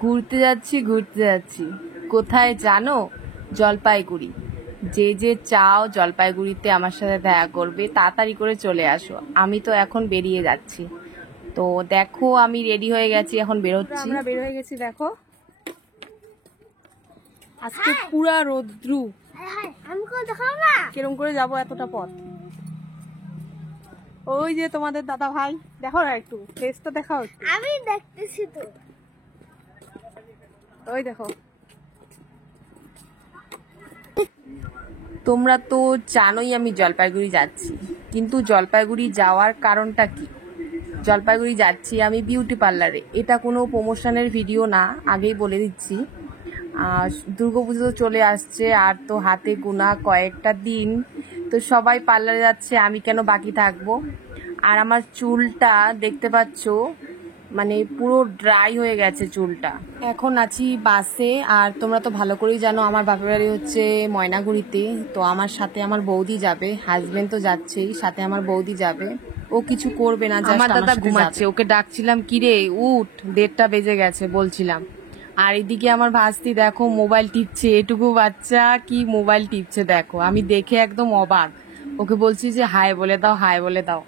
ঘুরতে যাচ্ছি কোথায় জানো? জলপাইগুড়ি। যে যে চাও জলপাইগুড়িতে আমার সাথে দেখা করবে তাড়াতাড়ি করে চলে আসো। আমি তো এখন বেরিয়ে যাচ্ছি। তো দেখো আমি রেডি হয়ে গেছি, এখন বেরোচ্ছি। আমরা বের হয়ে গেছি, দেখো আজকে পুরা রোদ্রু। কিরম করে যাবো এতটা পথ? ওই যে তোমাদের দাদা ভাই, দেখো না একটু ফেসটা দেখাও। আমি দেখতেছি তো, ওই দেখো। তোমরা তো জানোই আমি জলপাইগুড়ি যাচ্ছি, কিন্তু জলপাইগুড়ি যাওয়ার কারণটা কি? জলপাইগুড়ি যাচ্ছি আমি বিউটি পার্লারে। এটা কোনো প্রমোশনের ভিডিও না, আগেই বলে দিচ্ছি। দুর্গাপুজো চলে আসছে, আর তো হাতে গোনা কয়েকটা দিন, তো সবাই পার্লারে যাচ্ছে, আমি কেন বাকি থাকবো? আর আমার চুলটা দেখতে পাচ্ছ, মানে পুরো ড্রাই হয়ে গেছে চুলটা। এখন আছি বাসে, আর তোমরা তো ভালো করেই জানো আমার বাপের বাড়ি হচ্ছে ময়নাগুড়িতে। তো আমার সাথে আমার বৌদি যাবে, হাজবেন্ড তো যাচ্ছেই, সাথে আমার বৌদি যাবে। ও কিছু করবে না, আমার দাদা ঘুমাচ্ছে, ওকে ডাকছিলাম কিরে উঠ, 1:30 বেজে গেছে বলছিলাম। আর এদিকে আমার ভাস্তি দেখো মোবাইল টিপছে, এটুকু বাচ্চা কি মোবাইল টিপছে দেখো, আমি দেখে একদম অবাক। ওকে বলছি যে হাই বলে দাও, হাই বলে দাও।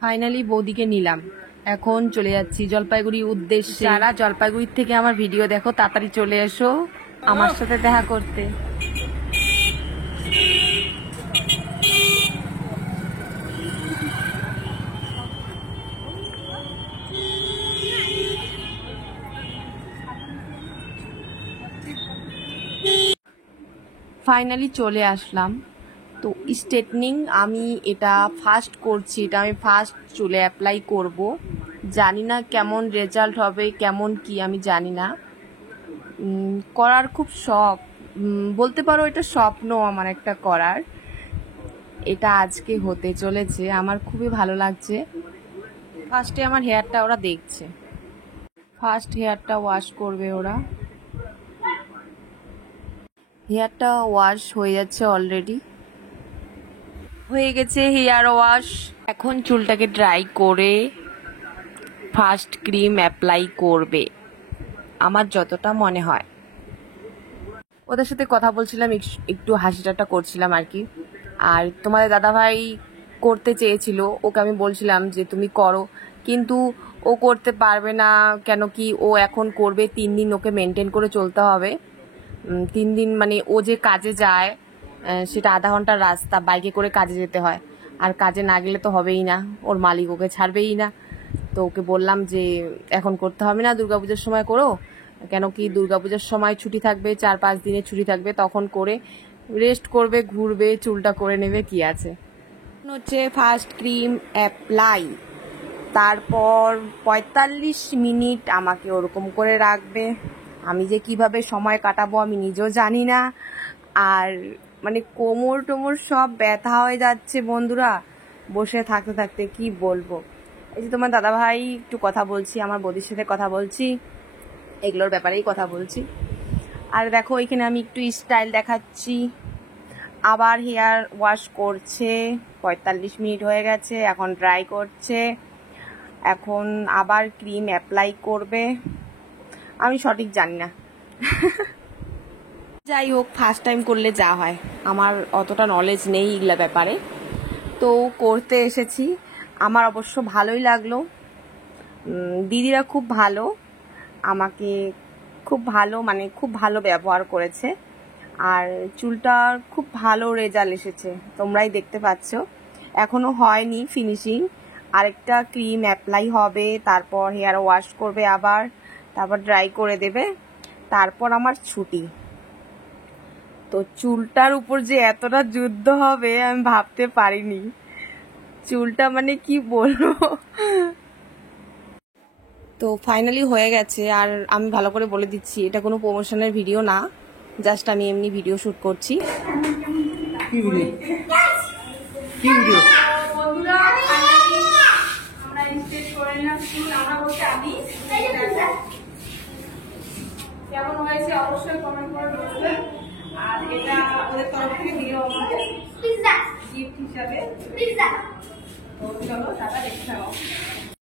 ফাইনালি বৌদিকে নিলাম, এখন চলে যাচ্ছি জলপাইগুড়ির উদ্দেশ্যে। যারা জলপাইগুড়ির থেকে আমার ভিডিও দেখো তাড়াতাড়ি চলে এসো আমার সাথে দেখা করতে। ফাইনালি চলে আসলাম। তো স্ট্রেটনিং আমি এটা ফার্স্ট করছি, এটা আমি ফার্স্ট চুলে অ্যাপ্লাই করব। জানি না কেমন রেজাল্ট হবে, কেমন কি আমি জানি না। করার খুব শখ, বলতে পারো এটা স্বপ্ন আমার একটা করার। এটা আজকে হতে চলেছে, আমার খুবই ভালো লাগছে। ফার্স্টে আমার হেয়ারটা ওরা দেখছে, ফার্স্ট হেয়ারটা ওয়াশ করবে ওরা। হেয়ারটা ওয়াশ হয়ে যাচ্ছে, অলরেডি হয়ে গেছে হেয়ার ওয়াশ। এখন চুলটাকে ড্রাই করে ফার্স্ট ক্রিম অ্যাপ্লাই করবে আমার যতটা মনে হয়। ওদের সাথে কথা বলছিলাম, একটু হাসি ঠাট্টা করছিলাম আর কি। আর তোমাদের দাদাভাই করতে চেয়েছিল, ওকে আমি বলছিলাম যে তুমি করো, কিন্তু ও করতে পারবে না। কেন কি, ও এখন করবে 3 দিন, ওকে মেনটেন করে চলতে হবে। 3 দিন মানে ও যে কাজে যায়, সেটা আধা ঘন্টার রাস্তা, বাইকে করে কাজে যেতে হয়। আর কাজে না গেলে তো হবেই না, ওর মালিক ওকে ছাড়বেই না। তো ওকে বললাম যে এখন করতে হবে না, দুর্গাপুজোর সময় করো। কেন কি দুর্গাপুজোর সময় ছুটি থাকবে, 4-5 দিনের ছুটি থাকবে, তখন করে রেস্ট করবে, ঘুরবে, চুলটা করে নেবে, কি আছে। হচ্ছে ফার্স্ট ক্রিম অ্যাপ্লাই, তারপর 45 মিনিট আমাকে ওরকম করে রাখবে। আমি যে কিভাবে সময় কাটাবো আমি নিজেও জানি না। আর মানে কোমর টোমর সব ব্যথা হয়ে যাচ্ছে বন্ধুরা, বসে থাকতে থাকতে কি বলবো। এই যে তোমার দাদাভাই একটু কথা বলছি, আমার বৌদির সাথে কথা বলছি, এগুলোর ব্যাপারেই কথা বলছি। আর দেখো এখানে আমি একটু স্টাইল দেখাচ্ছি। আবার হেয়ার ওয়াশ করছে, 45 মিনিট হয়ে গেছে, এখন ড্রাই করছে, এখন আবার ক্রিম অ্যাপ্লাই করবে। আমি সঠিক জানি না। যাই হোক, ফার্স্ট টাইম করলে যা হয়, আমার অতটা নলেজ নেই এগুলা ব্যাপারে। তো করতে এসেছি, আমার অবশ্য ভালোই লাগলো। দিদিরা খুব ভালো, আমাকে খুব ভালো, মানে খুব ভালো ব্যবহার করেছে। আর চুলটার খুব ভালো রেজাল্ট এসেছে, তোমরাই দেখতে পাচ্ছ। এখনো হয়নি ফিনিশিং, আরেকটা ক্রিম অ্যাপ্লাই হবে, তারপর হেয়ার ওয়াশ করবে আবার, তারপর ড্রাই করে দেবে, তারপর আমার ছুটি। তো চুলটার উপর যে এতটা যুদ্ধ হবে আমি ভাবতে পারিনি। চুলটা মানে কি বলবো। তো ফাইনালি হয়ে গেছে। আর আমি ভালো করে বলে দিচ্ছি, এটা কোনো প্রমোশনের ভিডিও না, জাস্ট আমি এমনি ভিডিও শুট করছি। কেমন হয়েছে অবশ্যই কমেন্ট করে বলবেন। আর এটা ওদের তরফ থেকে দিও আমাকে গিফট হিসাবে। চলো দাদা দেখতে পাও।